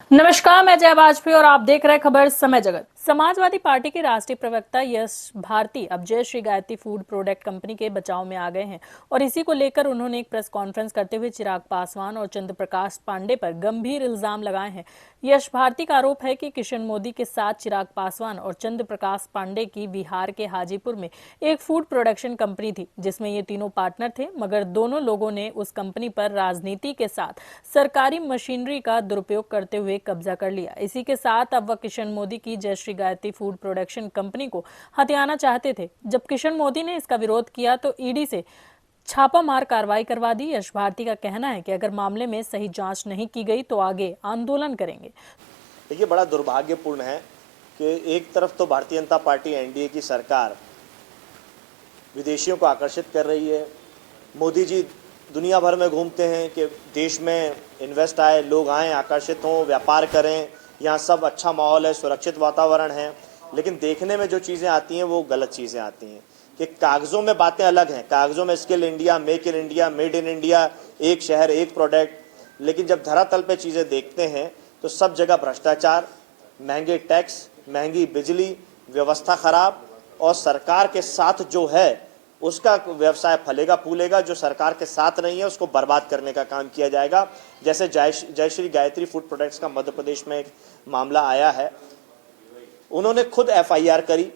नमस्कार, मैं जया वाजपेयी और आप देख रहे हैं खबर समय जगत। समाजवादी पार्टी के राष्ट्रीय प्रवक्ता यश भारती अब जय Shri Gayatri food product company के बचाव में आ गए हैं और इसी को लेकर उन्होंने एक प्रेस कॉन्फ्रेंस करते हुए चिराग पासवान और चंद्र प्रकाश पांडे पर गंभीर इल्जाम लगाए हैं। यश भारती का आरोप है कि किशन मोदी के साथ चिराग पासवान और चंद्र प्रकाश पांडे की बिहार के हाजीपुर में एक फूड प्रोडक्शन कंपनी थी जिसमें ये तीनों पार्टनर थे, मगर दोनों लोगों ने उस कंपनी पर राजनीति के साथ सरकारी मशीनरी का दुरुपयोग करते हुए कब्जा कर लिया। इसी के साथ अब वह किशन मोदी की जय Shri Gayatri food production company को हथियाना चाहते थे। जब किशन मोदी ने इसका विरोध किया तो ईडी से छापामार कार्रवाई करवा दी। यश भारती का कहना है कि अगर मामले में सही जांच नहीं की गई तो आगे आंदोलन करेंगे। देखिए, बड़ा दुर्भाग्यपूर्ण है कि एक तरफ तो भारतीय जनता पार्टी एनडीए की सरकार विदेशियों को आकर्षित कर रही है। मोदी जी दुनिया भर में घूमते हैं कि देश में इन्वेस्ट आए, लोग आएँ, आकर्षित हों, व्यापार करें, यहाँ सब अच्छा माहौल है, सुरक्षित वातावरण है। लेकिन देखने में जो चीज़ें आती हैं वो गलत चीज़ें आती हैं कि कागज़ों में बातें अलग हैं, कागज़ों में skill India, make in India, made in India, एक शहर एक प्रोडक्ट, लेकिन जब धरातल पे चीज़ें देखते हैं तो सब जगह भ्रष्टाचार, महंगे टैक्स, महंगी बिजली, व्यवस्था खराब, और सरकार के साथ जो है उसका व्यवसाय फलेगा फूलेगा, जो सरकार के साथ नहीं है उसको बर्बाद करने का काम किया जाएगा। जैसे जय श्री गायत्री फूड प्रोडक्ट्स का मध्य प्रदेश में एक मामला आया है, उन्होंने खुद एफआईआर करी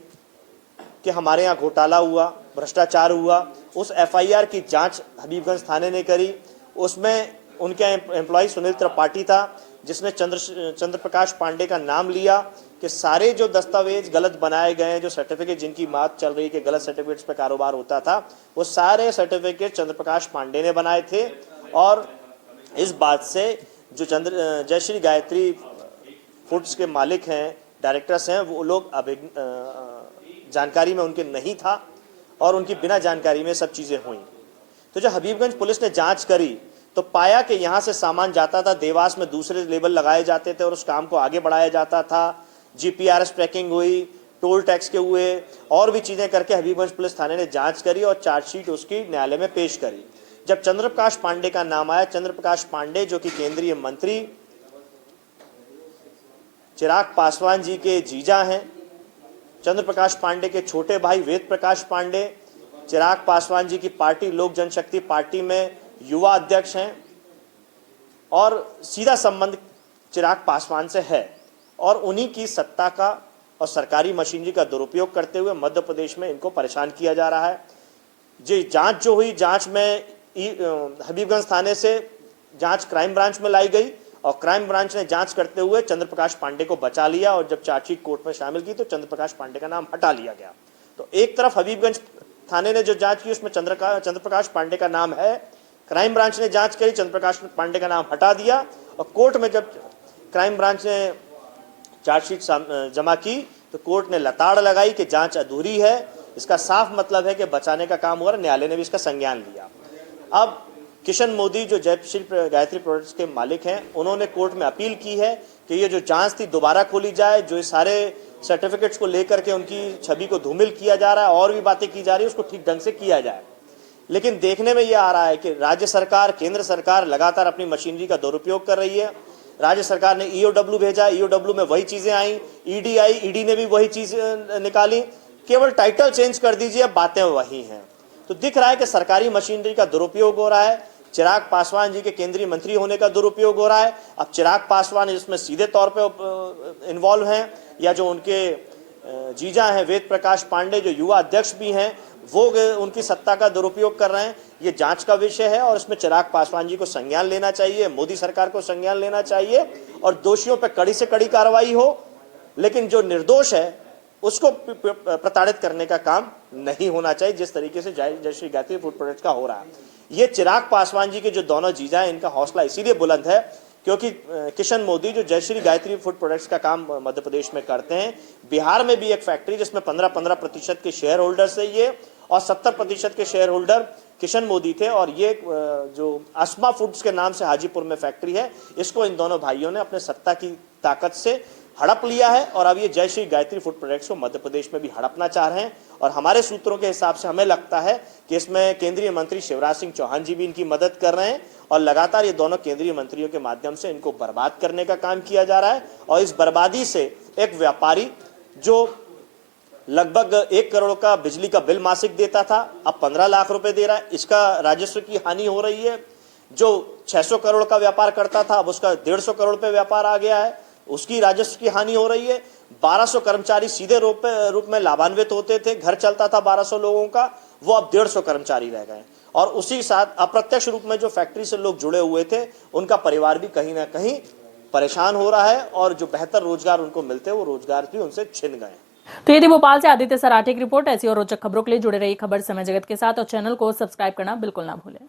कि हमारे यहाँ घोटाला हुआ, भ्रष्टाचार हुआ। उस एफआईआर की जांच हबीबगंज थाने ने करी। उसमें उनके एम्प्लॉय सुनील त्रिपाठी था जिसने चंद्र प्रकाश पांडे का नाम लिया कि सारे जो दस्तावेज गलत बनाए गए हैं, जो सर्टिफिकेट जिनकी बात चल रही है कि गलत सर्टिफिकेट्स पे कारोबार होता था, वो सारे सर्टिफिकेट चंद्र प्रकाश पांडे ने बनाए थे। और इस बात से जो जय श्री गायत्री फूड्स के मालिक हैं, डायरेक्टर्स हैं, वो लोग जानकारी में उनके नहीं था और उनकी बिना जानकारी में सब चीज़ें हुई। तो जब हबीबगंज पुलिस ने जांच करी तो पाया कि यहाँ से सामान जाता था, देवास में दूसरे लेबल लगाए जाते थे और उस काम को आगे बढ़ाया जाता था। जीपीआरएस ट्रैकिंग हुई, टोल टैक्स के हुए, और भी चीज़ें करके हबीबगंज पुलिस थाने ने जांच करी और चार्जशीट उसकी न्यायालय में पेश करी। जब चंद्र प्रकाश पांडे का नाम आया, चंद्र प्रकाश पांडे जो कि केंद्रीय मंत्री चिराग पासवान जी के जीजा हैं, चंद्र प्रकाश पांडे के छोटे भाई वेद प्रकाश पांडे चिराग पासवान जी की पार्टी लोक जनशक्ति पार्टी में युवा अध्यक्ष हैं और सीधा संबंध चिराग पासवान से है, और उन्हीं की सत्ता का और सरकारी मशीनरी का दुरुपयोग करते हुए मध्य प्रदेश में इनको परेशान किया जा रहा है। जी जांच जो हुई, जांच में हबीबगंज थाने से जांच क्राइम ब्रांच में लाई गई और क्राइम ब्रांच ने जांच करते हुए चंद्र प्रकाश पांडे को बचा लिया, और जब चार्जशीट कोर्ट में शामिल की तो चंद्र प्रकाश पांडे का नाम हटा लिया गया। तो एक तरफ हबीबगंज थाने ने जो जांच की उसमें चंद्र प्रकाश पांडे का नाम है, क्राइम ब्रांच ने जांच करी, चंद्र प्रकाश पांडे का नाम हटा दिया, और कोर्ट में जब क्राइम ब्रांच ने चार्जशीट जमा की तो कोर्ट ने लताड़ लगाई कि जांच अधूरी है। इसका साफ मतलब है कि बचाने का काम हुआ, न्यायालय ने भी इसका संज्ञान लिया। अब किशन मोदी जो जय श्री गायत्री प्रोडक्ट्स के मालिक हैं, उन्होंने कोर्ट में अपील की है कि ये जो जांच थी दोबारा खोली जाए, जो ये सारे सर्टिफिकेट्स को लेकर के उनकी छवि को धूमिल किया जा रहा है और भी बातें की जा रही है, उसको ठीक ढंग से किया जाए। लेकिन देखने में यह आ रहा है कि राज्य सरकार, केंद्र सरकार लगातार अपनी मशीनरी का दुरुपयोग कर रही है। राज्य सरकार ने ईओडब्ल्यू भेजा, ईओडब्ल्यू में वही चीजें आई, ईडी आई, ईडी ने भी वही चीज निकाली, केवल टाइटल चेंज कर दीजिए, बातें वही हैं। तो दिख रहा है कि सरकारी मशीनरी का दुरुपयोग हो रहा है, चिराग पासवान जी के केंद्रीय मंत्री होने का दुरुपयोग हो रहा है। अब चिराग पासवान इसमें सीधे तौर पे इन्वॉल्व हैं, या जो उनके जीजा हैं वेद प्रकाश पांडे जो युवा अध्यक्ष भी हैं, वो उनकी सत्ता का दुरुपयोग कर रहे हैं। ये जांच का विषय है और इसमें चिराग पासवान जी को संज्ञान लेना चाहिए, मोदी सरकार को संज्ञान लेना चाहिए और दोषियों पर कड़ी से कड़ी कार्रवाई हो, लेकिन जो निर्दोष है उसको प्रताड़ित करने का काम नहीं होना चाहिए, जिस तरीके से जय श्री गायत्री फूड प्रोडक्ट्स का हो रहा है। ये चिराग पासवान जी के जो दोनों जीजा हैं, इनका हौसला इसीलिए बुलंद है क्योंकि किशन मोदी जो जय श्री गायत्री फूड प्रोडक्ट्स का काम मध्य प्रदेश में करते हैं, बिहार में भी एक फैक्ट्री जिसमें 15% के शेयर होल्डर्स है ये, और 70% के शेयर होल्डर किशन मोदी थे, और ये जो अस्मा फूड्स के नाम से हाजीपुर में फैक्ट्री है, इसको इन दोनों भाइयों ने अपने सत्ता की ताकत से हड़प लिया है और अब ये जय श्री गायत्री फूड प्रोडक्ट्स को मध्य प्रदेश में भी हड़पना चाह रहे हैं। और हमारे सूत्रों के हिसाब से हमें लगता है कि इसमें केंद्रीय मंत्री शिवराज सिंह चौहान जी भी इनकी मदद कर रहे हैं और लगातार ये दोनों केंद्रीय मंत्रियों के माध्यम से इनको बर्बाद करने का काम किया जा रहा है। और इस बर्बादी से एक व्यापारी जो लगभग 1 करोड़ का बिजली का बिल मासिक देता था, अब 15 लाख रुपए दे रहा है, इसका राजस्व की हानि हो रही है। जो 600 करोड़ का व्यापार करता था, अब उसका 150 करोड़ पे व्यापार आ गया है, उसकी राजस्व की हानि हो रही है। 1200 कर्मचारी सीधे रूप में लाभान्वित होते थे, घर चलता था 1200 लोगों का, वो अब 150 कर्मचारी रह गए। और उसी साथ अप्रत्यक्ष रूप में जो फैक्ट्री से लोग जुड़े हुए थे, उनका परिवार भी कहीं ना कहीं परेशान हो रहा है और जो बेहतर रोजगार उनको मिलते वो रोजगार भी उनसे छिन गए। तो ये थी भोपाल से आदित्य सराठे की रिपोर्ट। ऐसी और रोचक खबरों के लिए जुड़े रहिए खबर समय जगत के साथ और चैनल को सब्सक्राइब करना बिल्कुल ना भूलें।